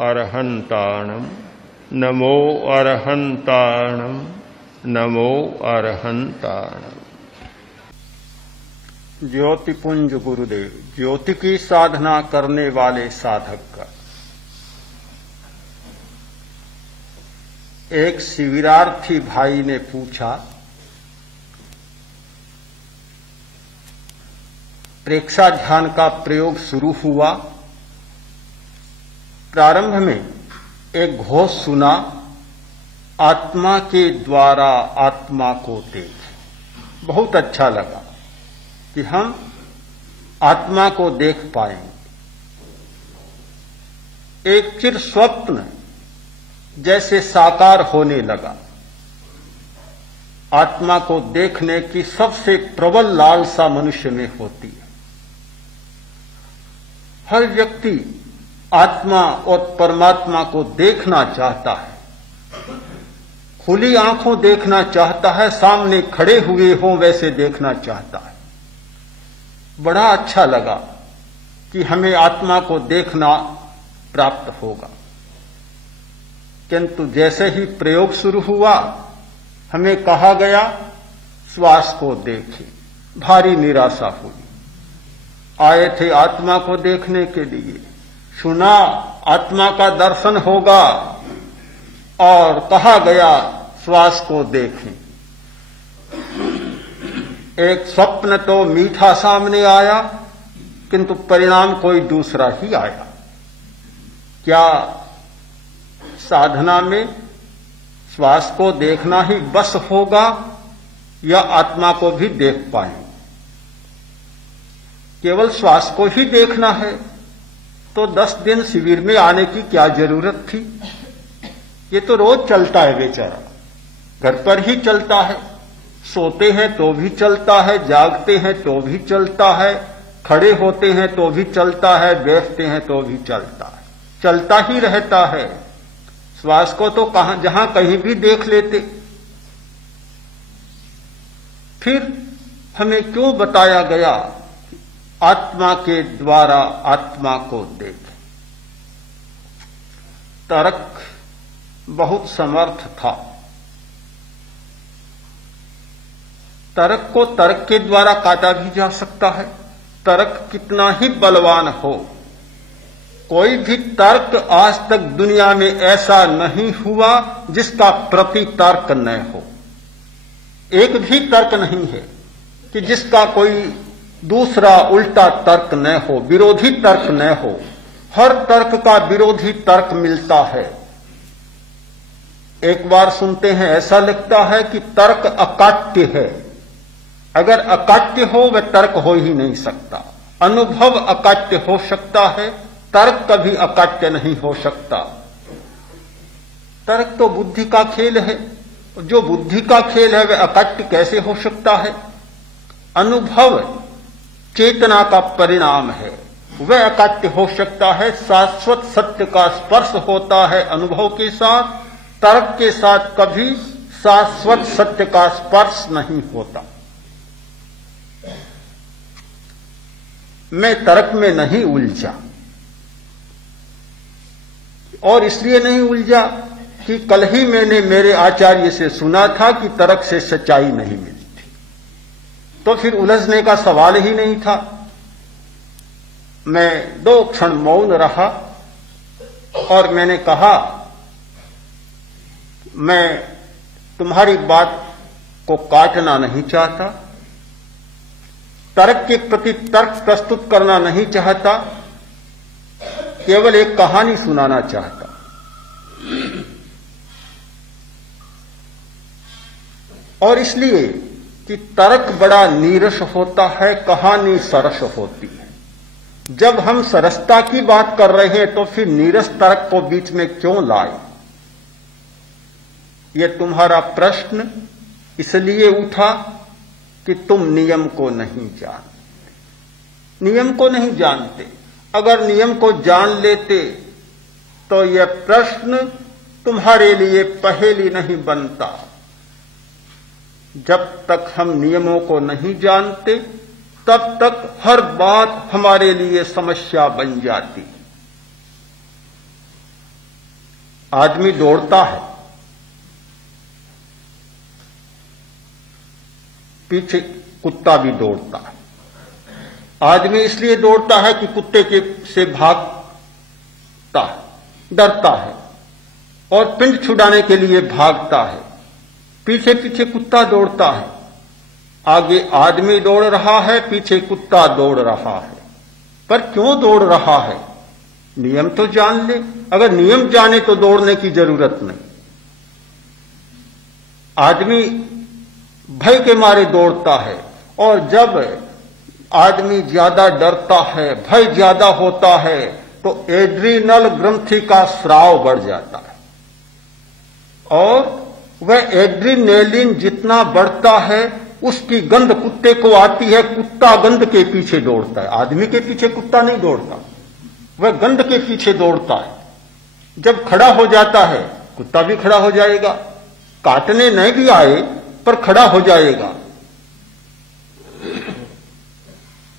अरहन्ताणं नमो अरहन्ताणं नमो अरहन्ताणं। ज्योतिपुंज गुरुदेव, ज्योति की साधना करने वाले साधक का। एक शिविरार्थी भाई ने पूछा, प्रेक्षा ध्यान का प्रयोग शुरू हुआ। प्रारंभ में एक घोष सुना, आत्मा के द्वारा आत्मा को देख। बहुत अच्छा लगा कि हम आत्मा को देख पाएंगे। एक चिर स्वप्न जैसे साकार होने लगा। आत्मा को देखने की सबसे प्रबल लालसा मनुष्य में होती है। हर व्यक्ति आत्मा और परमात्मा को देखना चाहता है, खुली आंखों देखना चाहता है, सामने खड़े हुए हों वैसे देखना चाहता है। बड़ा अच्छा लगा कि हमें आत्मा को देखना प्राप्त होगा, किंतु जैसे ही प्रयोग शुरू हुआ हमें कहा गया श्वास को देखें। भारी निराशा हुई। आए थे आत्मा को देखने के लिए, सुना आत्मा का दर्शन होगा और कहा गया श्वास को देखें। एक स्वप्न तो मीठा सामने आया, किंतु परिणाम कोई दूसरा ही आया। क्या साधना में श्वास को देखना ही बस होगा या आत्मा को भी देख पाएंगे? केवल श्वास को ही देखना है तो 10 दिन शिविर में आने की क्या जरूरत थी? ये तो रोज चलता है बेचारा, घर पर ही चलता है। सोते हैं तो भी चलता है, जागते हैं तो भी चलता है, खड़े होते हैं तो भी चलता है, बैठते हैं तो भी चलता है, चलता ही रहता है। श्वास को तो जहां कहीं भी देख लेते। फिर हमें क्यों बताया गया आत्मा के द्वारा आत्मा को देखें? तर्क बहुत समर्थ था। तर्क को तर्क के द्वारा काटा भी जा सकता है। तर्क कितना ही बलवान हो, कोई भी तर्क आज तक दुनिया में ऐसा नहीं हुआ जिसका प्रति तर्क न हो। एक भी तर्क नहीं है कि जिसका कोई दूसरा उल्टा तर्क न हो, विरोधी तर्क न हो। हर तर्क का विरोधी तर्क मिलता है। एक बार सुनते हैं ऐसा लगता है कि तर्क अकाट्य है। अगर अकाट्य हो वह तर्क हो ही नहीं सकता। अनुभव अकाट्य हो सकता है, तर्क कभी अकाट्य नहीं हो सकता। तर्क तो बुद्धि का खेल है, जो बुद्धि का खेल है वह अकाट्य कैसे हो सकता है? अनुभव चेतना का परिणाम है, वह अकाट्य हो सकता है। शाश्वत सत्य का स्पर्श होता है अनुभव के साथ। तर्क के साथ कभी शाश्वत सत्य का स्पर्श नहीं होता। मैं तर्क में नहीं उलझा, और इसलिए नहीं उलझा कि कल ही मैंने मेरे आचार्य से सुना था कि तर्क से सच्चाई नहीं मिलती, तो फिर उलझने का सवाल ही नहीं था। मैं 2 क्षण मौन रहा और मैंने कहा, मैं तुम्हारी बात को काटना नहीं चाहता, तर्क के प्रति तर्क प्रस्तुत करना नहीं चाहता, केवल एक कहानी सुनाना चाहता। और इसलिए कि तर्क बड़ा नीरस होता है, कहानी सरस होती है। जब हम सरसता की बात कर रहे हैं तो फिर नीरस तर्क को बीच में क्यों लाए? यह तुम्हारा प्रश्न इसलिए उठा कि तुम नियम को नहीं जानते। नियम को नहीं जानते। अगर नियम को जान लेते तो यह प्रश्न तुम्हारे लिए पहेली नहीं बनता। जब तक हम नियमों को नहीं जानते तब तक हर बात हमारे लिए समस्या बन जाती। आदमी दौड़ता है, पीछे कुत्ता भी दौड़ता है। आदमी इसलिए दौड़ता है कि कुत्ते के से भागता है, डरता है और पिंड छुड़ाने के लिए भागता है। पीछे पीछे कुत्ता दौड़ता है, आगे आदमी दौड़ रहा है, पीछे कुत्ता दौड़ रहा है। पर क्यों दौड़ रहा है? नियम तो जान ले। अगर नियम जाने तो दौड़ने की जरूरत नहीं। आदमी भय के मारे दौड़ता है, और जब आदमी ज्यादा डरता है, भय ज्यादा होता है, तो एड्रीनल ग्रंथि का स्राव बढ़ जाता है, और वह एड्रीनेलिन जितना बढ़ता है उसकी गंध कुत्ते को आती है। कुत्ता गंध के पीछे दौड़ता है, आदमी के पीछे कुत्ता नहीं दौड़ता, वह गंध के पीछे दौड़ता है। जब खड़ा हो जाता है, कुत्ता भी खड़ा हो जाएगा, काटने नहीं भी आए पर खड़ा हो जाएगा।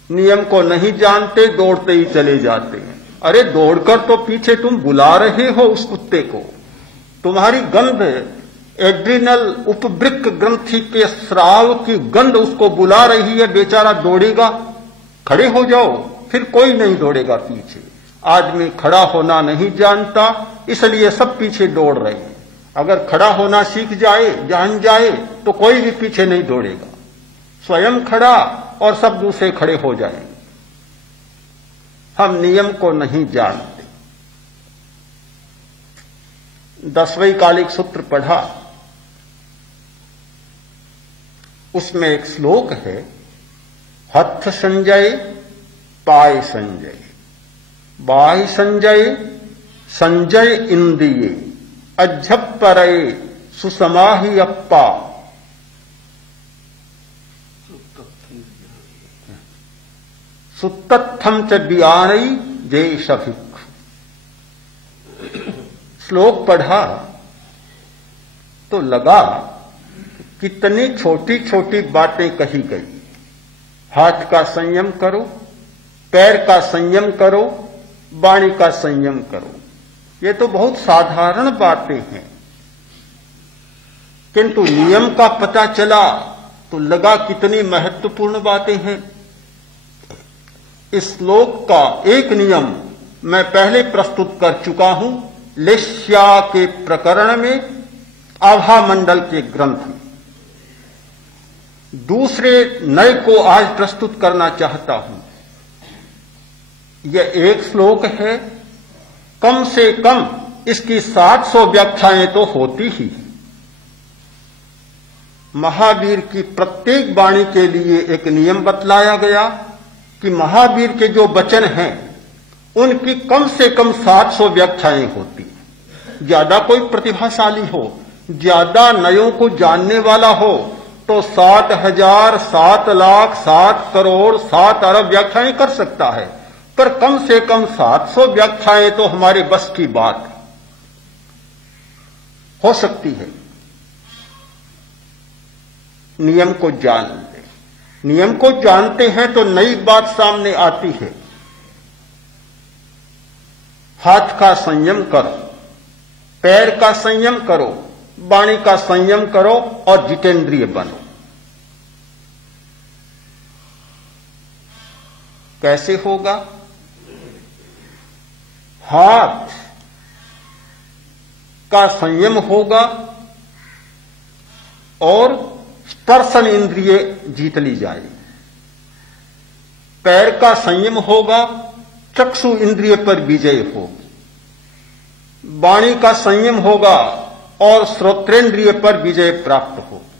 नियम को नहीं जानते, दौड़ते ही चले जाते हैं। अरे दौड़कर तो पीछे तुम बुला रहे हो उस कुत्ते को, तुम्हारी गंध एड्रिनल उपवृक्क ग्रंथि के स्राव की गंध उसको बुला रही है, बेचारा दौड़ेगा। खड़े हो जाओ, फिर कोई नहीं दौड़ेगा पीछे। आदमी खड़ा होना नहीं जानता, इसलिए सब पीछे दौड़ रहे हैं। अगर खड़ा होना सीख जाए, जान जाए, तो कोई भी पीछे नहीं दौड़ेगा। स्वयं खड़ा और सब दूसरे खड़े हो जाएंगे। हम नियम को नहीं जानते। 10वें कालिक सूत्र पढ़ा, उसमें एक श्लोक है, हथ संजय पाय संजय, बाय संजय संजय इंद्रिये, अज्झपरये सुसमाहि अप्पा। सुतत्थम च बियाणई जय शफिक। श्लोक पढ़ा तो लगा कितनी छोटी छोटी बातें कही गई। हाथ का संयम करो, पैर का संयम करो, वाणी का संयम करो। ये तो बहुत साधारण बातें हैं, किंतु नियम का पता चला तो लगा कितनी महत्वपूर्ण बातें हैं। इस श्लोक का एक नियम मैं पहले प्रस्तुत कर चुका हूं, लेश्या के प्रकरण में, आभा मंडल के ग्रंथ में। दूसरे नए को आज प्रस्तुत करना चाहता हूं। यह एक श्लोक है, कम से कम इसकी 700 व्याख्याएं तो होती ही। महावीर की प्रत्येक वाणी के लिए एक नियम बतलाया गया कि महावीर के जो वचन हैं उनकी कम से कम 700 व्याख्याएं होती। ज्यादा कोई प्रतिभाशाली हो, ज्यादा नयों को जानने वाला हो तो 7,000, 7 लाख, 7 करोड़, 7 अरब व्याख्याएं कर सकता है, पर कम से कम 700 व्याख्याएं तो हमारे बस की बात हो सकती है। नियम को जान ले। नियम को जानते हैं तो नई बात सामने आती है। हाथ का संयम करो, पैर का संयम करो, वाणी का संयम करो और जितेंद्रिय बनो। कैसे होगा? हाथ का संयम होगा और स्पर्शन इंद्रिय जीत ली जाएगी। पैर का संयम होगा, चक्षु इंद्रिय पर विजय होगी। वाणी का संयम होगा और श्रोत्रेंद्रिय पर विजय प्राप्त होगी।